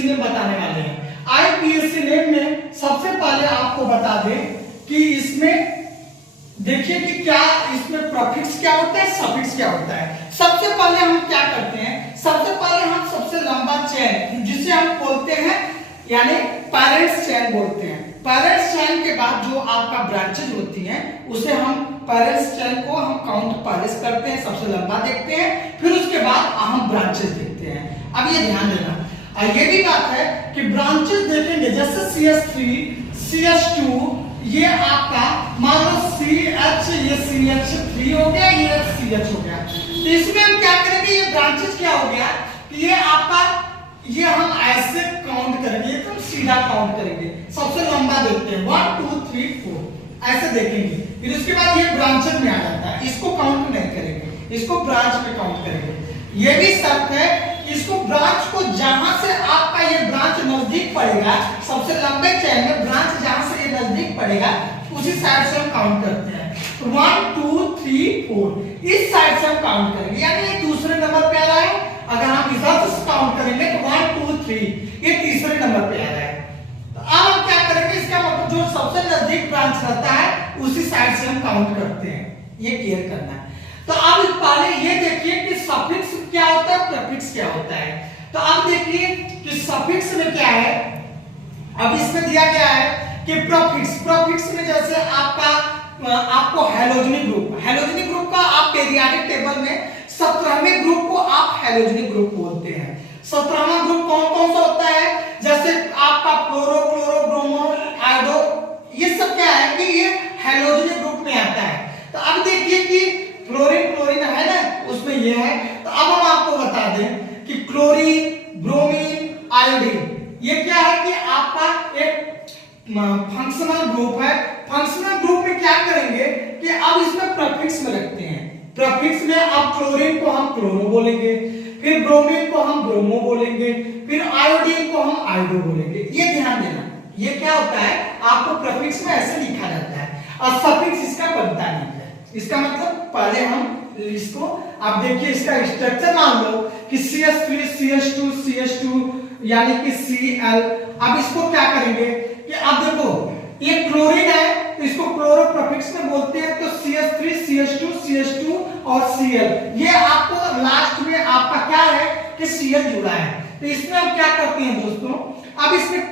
IPSC name बताने वाले हैं। आईपीएससी नेम में सबसे पहले आपको बता दें कि इसमें देखिए कि क्या इसमें प्रीफिक्स क्या होता है, सफिक्स क्या होता है। सबसे पहले हम क्या करते हैं, सबसे पहले हम सबसे लंबा चेन जिसे हम बोलते हैं यानी पेरेंट्स चेन बोलते हैं। पेरेंट्स चेन के बाद जो आपका ब्रांचेज होती हैं उसे हम पेरेंट्स चेन को हम काउंट पहले करते हैं, सबसे लंबा देखते हैं, फिर उसके बाद हम ब्रांचेज देखते हैं। अब ये ध्यान देना, और ये भी बात है कि ब्रांचेज देखेंगे जैसे CH3 CH2 ये आपका मान लो CH ये CH3 हो गया, ये CH हो गया। तो इसमें हम क्या करेंगे, ये ब्रांचेज क्या हो गया कि ये आपका ये हम ऐसे काउंट करेंगे, तो सीधा काउंट करेंगे, सबसे लंबा देखते हैं 1 2 3 4 ऐसे देखेंगे। फिर उसके बाद ये ब्रांचेज में आ जाता है, इसको काउंट नहीं करेंगे, इसको ब्रांच में काउंट करेंगे। ये भी शर्त है, इसको ब्रांच को जहां से आपका ये ब्रांच नजदीक पड़ेगा, सबसे लंबे चेन में ब्रांच जहां से ये नजदीक पड़ेगा उसी साइड से हम काउंट करते हैं। 1 2 3 4 इस साइड से हम काउंट करेंगे, यानी ये दूसरे नंबर पे आ रहा है। अगर हम इधर से काउंट करेंगे तो 1 2 3 ये तीसरे नंबर पे आ रहा है। तो अब हम क्या करेंगे, इसका मतलब जो सबसे नजदीक ब्रांच रहता है उसी साइड से हम काउंट करते हैं, ये क्लियर करना है। तो अब पहले ये देखिए कि सफिक्स क्या होता है, प्रीफिक्स क्या होता है। तो अब देखिए कि सफिक्स में क्या है, अब इसमें दिया गया है कि प्रीफिक्स में जैसे आपको हैलोजेनिक ग्रुप का आप पीरियोडिक टेबल में 17वें ग्रुप को आप हैलोजेनिक ग्रुप बोलते हैं। 17वां ग्रुप कौन सा होता है, जैसे आपका फ्लोरो क्लोरो ब्रोमो आयोडो, ये सब क्या है कि ये हैलोजेनिक ग्रुप में आता है। तो अब देखिए कि क्लोरीन है ना, उसमें ये है। तो अब हम आपको बता दें कि क्लोरीन ब्रोमीन आयोडीन ये क्या है कि आपका एक फंक्शनल ग्रुप है। फंक्शनल ग्रुप में क्या करेंगे कि अब इसमें प्रीफिक्स में रखते हैं। प्रीफिक्स में अब क्लोरीन को हम क्लोरो बोलेंगे, फिर ब्रोमीन को हम ब्रोमो बोलेंगे, फिर आयोडीन को हम आयोडो बोलेंगे। ये ध्यान देना, ये क्या होता है आपको प्रीफिक्स में ऐसे लिखा जाता है और सफिक्स इसका बनता नहीं है। इसका मतलब पहले हम इसको आप देखिए, इसका स्ट्रक्चर मान लो कि CH3 CH2 CH2 यानी कि Cl। अब इसको क्या करेंगे कि अब देखो ये क्लोरीन है तो इसको क्लोरो प्रीफिक्स में बोलते हैं। तो CH3 CH2 CH2 और Cl ये आपको लास्ट में आपका क्या है कि Cl जुड़ा है। तो इसमें हम क्या करते हैं दोस्तों, अब इसमें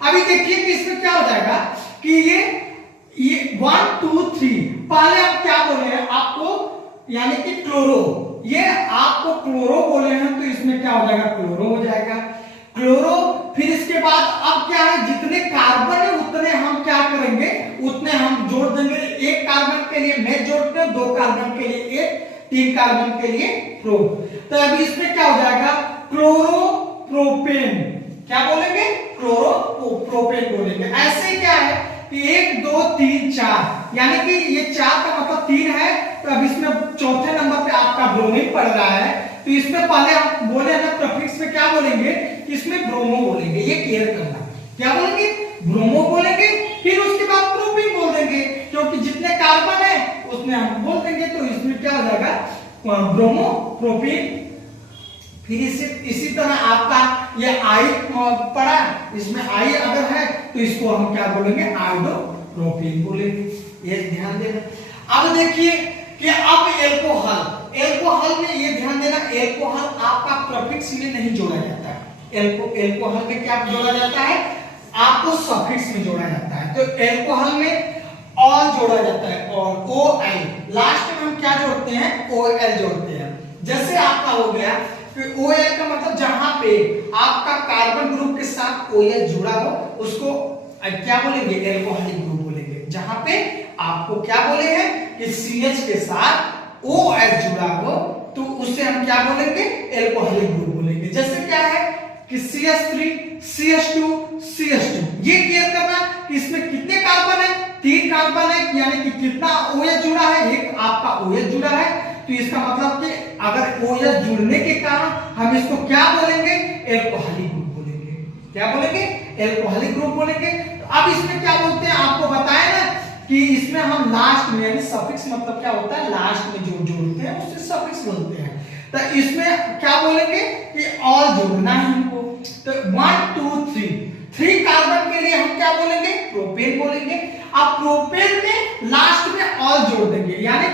अभी देखिए कि इसमें क्या हो जाएगा कि ये 1 2 3 पहले आप क्या बोले हैं आपको, यानी कि क्लोरो, ये आपको क्लोरो बोले हैं तो इसमें क्या हो जाएगा, क्लोरो हो जाएगा क्लोरो। फिर इसके बाद अब क्या है, जितने कार्बन है उतने हम क्या करेंगे, उतने हम जोड़ देंगे। एक कार्बन के लिए मेथ जोड़ते हैं, 2 कार्बन के लिए एक, 3 कार्बन के लिए प्रो। तो अभी इसमें क्या हो जाएगा, क्लोरोप्रोपेन क्या बोलेंगे, क्लोरोप्रोपेन बोलेंगे। ऐसे क्या है कि 1 2 3 4 यानी कि ये 4 का मतलब 3 है। तो अब इसमें चौथे नंबर पे आपका ब्रोमीन पड़ रहा है। तो इसमें पहले हम बोले ना प्रीफिक्स में क्या बोलेंगे, इसमें ब्रोमो बोलेंगे। ये क्लियर करना, क्या बोलेंगे, ब्रोमो बोलेंगे। फिर उसके बाद प्रोपीन बोल देंगे, क्योंकि जितने कार्बन है उसमें हम बोल देंगे। तो इसमें क्या हो जाएगा, ब्रोमो प्रोपीन। फिर इसी तरह आपका ये आई पड़ा, इसमें आई अगर है तो इसको हम क्या बोलेंगे, आयोडोप्रोपीन बोलेंगे। ये ध्यान देना। अब देखिए कि अब एल्कोहल में ये ध्यान देना, एल्कोहल आपका प्रीफिक्स में नहीं जोड़ा जाता है। एल्कोहल में क्या जोड़ा जाता है, आपको सफिक्स में जोड़ा जाता है। तो एल्कोहल में ऑल जोड़ा जाता है, और OL लास्ट में हम क्या जोड़ते हैं, OL जोड़ते हैं। जैसे आपका हो गया OL का मतलब जहां पे आपका कार्बन ग्रुप के साथ OL जुड़ा हो उसको क्या बोलेंगे, एल्कोहलिक ग्रुप बोलेंगे। जहां पे आपको क्या बोले हैं कि CH के साथ OH जुड़ा हो तो उसे हम क्या बोलेंगे, एल्कोहलिक ग्रुप बोलेंगे। जैसे क्या है कि CH3 CH2 CH2 ये क्लियर करना कि इसमें कितने कार्बन है, 3 कार्बन है, यानी कि कितना OH जुड़ा है, एक आपका OH जुड़ा है। तो इसका मतलब कि अगर OH जुड़ने के कारण हम इसको क्या बोलेंगे, एल्कोहलिक ग्रुप बोलेंगे। क्या बोलेंगे, एल्कोहलिक ग्रुप बोलेंगे। तो अब इसमें क्या बोलते हैं, आपको बताया ना कि इसमें हम लास्ट में, यानी सफिक्स मतलब क्या होता है, लास्ट में जो जोड़ते हैं उसे सफिक्स बोलते हैं। तो इसमें क्या बोलेंगे कि ऑल जोड़ना है हमको। तो 1 2 3 कार्बन के लिए हम क्या बोलेंगे, प्रोपेन बोलेंगे। अब प्रोपेन में लास्ट में ऑल जोड़ देंगे यानी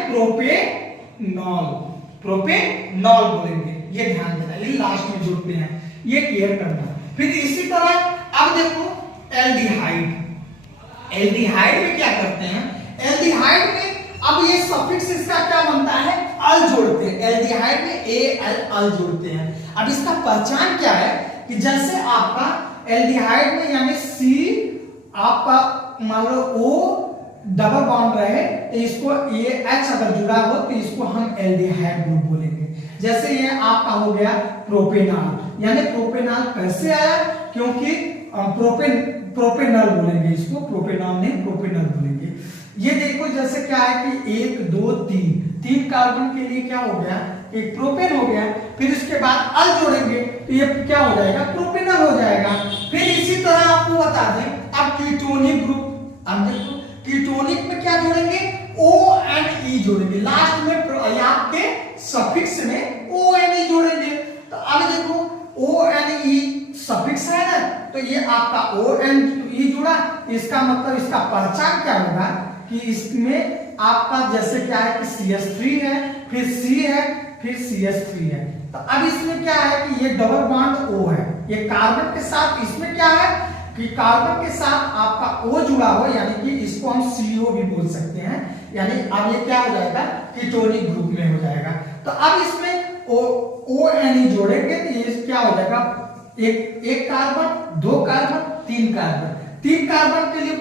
प्रोपेनॉल बोलेंगे। ये ध्यान देना, ये लास्ट में जुड़ते हैं, ये क्लियर करना। फिर इसी तरह अब देखो एल्डिहाइड में क्या करते हैं, एल्डिहाइड में अब ये सफिक्स इसका क्या बनता है, अल जोड़ते हैं। एल्डिहाइड में अल जोड़ते हैं। अब इसका पहचान क्या है कि जैसे आपका एल्डिहाइड में यानी सी आपका मान लो O डबल बॉन्ड रहे तो इसको ये H अगर जुड़ा हो तो इसको हम एल्डिहाइड ग्रुप बोलेंगे। जैसे ये आपका हो गया प्रोपेनॉल, यानी प्रोपेनॉल कैसे आया, क्योंकि प्रोपेनॉल बोलेंगे इसको, प्रोपेनॉल नहीं प्रोपेनॉल बोलेंगे। ये देखो जैसे क्या है कि 1 2 3 कार्बन के लिए क्या हो गया, एक प्रोपेन हो गया, फिर उसके बाद अल जोड़ेंगे तो ये क्या हो जाएगा, प्रोपेनॉल हो जाएगा। फिर इसी तरह आपको बता दें अब कीटोनिक ग्रुप, अब देखो कीटोनिक में क्या जोड़ेंगे, ONE जोड़ेंगे, लास्ट में आपके सफिक्स में ONE जोड़ेंगे। तो अब देखो ONE सफिक्स है ना, तो ये आपका ONE जुड़ा, इसका मतलब इसका पहचान क्या होगा कि इसमें आपका जैसे क्या है कि CH3 है, फिर C है, फिर CH3 है। तो अब इसमें क्या है कि ये डबल बॉन्ड O है, ये कार्बन के साथ, इसमें क्या है कि कार्बन के साथ आपका O जुड़ा हो, यानी कि इसको हम CO भी बोल सकते हैं, यानी अब ये क्या हो जाएगा, कीटोनिक ग्रुप में हो जाएगा। तो अब इसमें ONE जोड़ेंगे तो ये क्या हो जाएगा, एक कार्बन, 2 कार्बन, 3 कार्बन। 3 कार्बन के लिए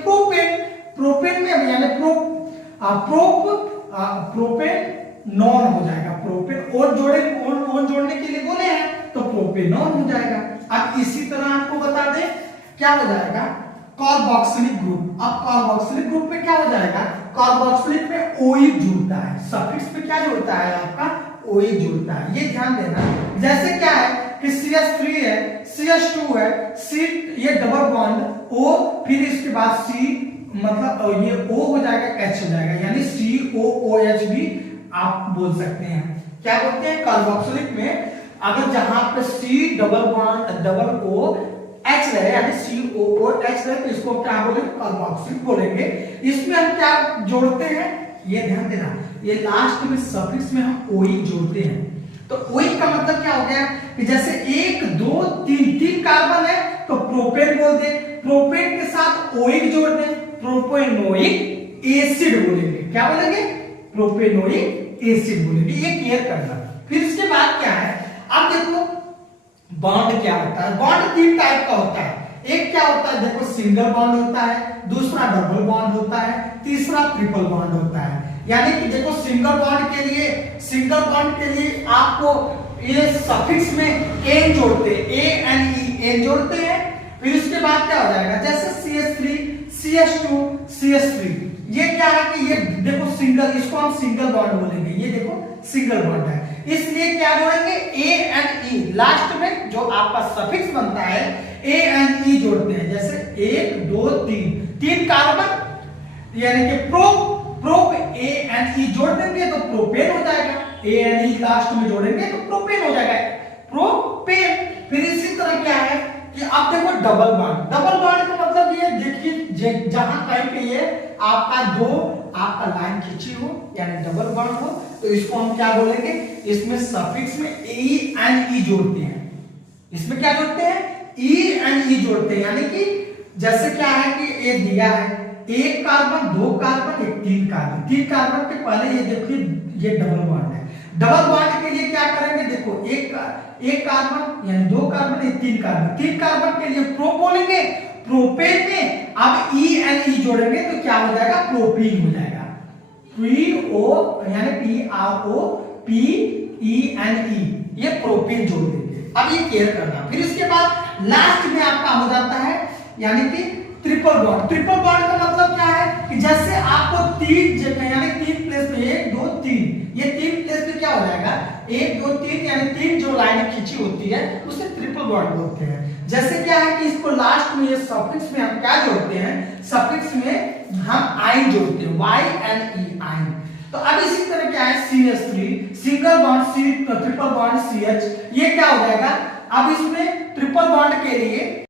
प्रोपेन में यानी प्रोपेनॉल हो जाएगा। प्रोपेन और जोड़ने के लिए बोले हैं तो प्रोपेनॉल हो जाएगा। अब इसी तरह आपको बता दें क्या हो जाएगा, कार्बोक्सिलिक ग्रुप। अब कार्बोक्सिलिक ग्रुप में क्या हो जाएगा, कार्बोक्सिलिक में OE जुड़ता है, सफिक्स में क्या जुड़ता है आपका, OE जुड़ता है। ये ध्यान देना, जैसे क्या है कि CH3 है, CH2 है, C ये डबल बॉन्ड O, फिर इसके बाद C मतलब ये O हो जाएगा, H हो जाएगा, यानी COOH भी आप बोल सकते हैं। क्या बोलते हैं कार्बोक्सिलिक में, अगर जहां पे C double bond double O H रहे यानी COOH रहे तो इसको क्या बोलेंगे, कार्बोक्सिलिक बोलेंगे। इसमें हम क्या जोड़ते हैं, ये ध्यान देना, ये लास्ट में सफिक्स में हम OE जोड़ते हैं। तो OE का मतलब क्या हो गया कि जैसे 1 2 3 कार्बन है तो प्रोपेन बोल दे, प्रोपेन के साथ OE जोड़ दे, प्रोपेनोइक एसिड बोलेंगे। क्या बोलेंगे, प्रोपेनोइक एसिड बोलेंगे। ये क्लियर करना। फिर इसके बाद क्या है, अब देखो बॉन्ड क्या होता है, बॉन्ड 3 टाइप का होता है। एक क्या होता है, देखो सिंगल बॉन्ड होता है, दूसरा डबल बॉन्ड होता है, तीसरा ट्रिपल बॉन्ड होता है। यानी कि देखो सिंगल बॉन्ड के लिए आपको ये सफिक्स में एन जोड़ते हैं, ANE जोड़ते हैं। फिर उसके बाद क्या हो जाएगा, जैसे CH3 CH2 CH3, ये क्या है कि ये देखो सिंगल, इसको हम सिंगल बॉन्ड बोलेंगे। ये देखो सिंगल बॉन्ड है, इसलिए क्या जोड़ेंगे, ANE, लास्ट में जो आपका सफिक्स बनता है ANE जोड़ते हैं। जैसे 1 2 3 कार्बन यानी कि प्रोप ANE जोड़ देंगे तो प्रोपेन हो जाएगा, ANE लास्ट में जोड़ेंगे तो प्रोपेन हो जाएगा, प्रोपेन। फिर इसी तरह क्या है कि आप देखो डबल बॉन्ड का मतलब ये देखिए जहां कहीं पे ये आपका लाइन खींची हो यानी डबल बॉन्ड हो तो इसको हम क्या बोलेंगे, इसमें सफिक्स में ENE जोड़ते हैं। इसमें क्या जोड़ते हैं, ENE जोड़ते हैं। यानी कि जैसे क्या है कि ये दिया है 1 कार्बन 2 कार्बन 3 कार्बन, 3 कार्बन के पहले ये देखिए ये डबल बॉन्ड है। डबल बॉन्ड के लिए क्या करेंगे, देखो एक कार्बन यानी 2 कार्बन 3 कार्बन के लिए प्रो बोलेंगे, प्रोपेन में अब ENE जोड़ेंगे तो क्या हो जाएगा, प्रोपीन हो जाएगा, PO यानी PROPENE, ये प्रोपीन जोड़ देंगे। अब ये क्लियर करना। फिर इसके बाद लास्ट में आपका हो जाता है यानी कि ट्रिपल बॉन्ड का मतलब क्या है कि जैसे आपको 3 जगह यानी 3 प्लेस पे 1 2 3, ये 3 प्लेस पे क्या हो जाएगा 1 2 3 यानी 3 जो लाइन खींची होती है उसे ट्रिपल बॉन्ड बोलते हैं। जैसे क्या है कि इसको लास्ट में ये सफिक्स में हम क्या जोड़ते हैं, सफिक्स में हम आइन जोड़ते हैं, YNE आइन। तो अब इसी तरह क्या है CH3 single bond C triple bond CH, ये क्या हो जाएगा, अब इसमें ट्रिपल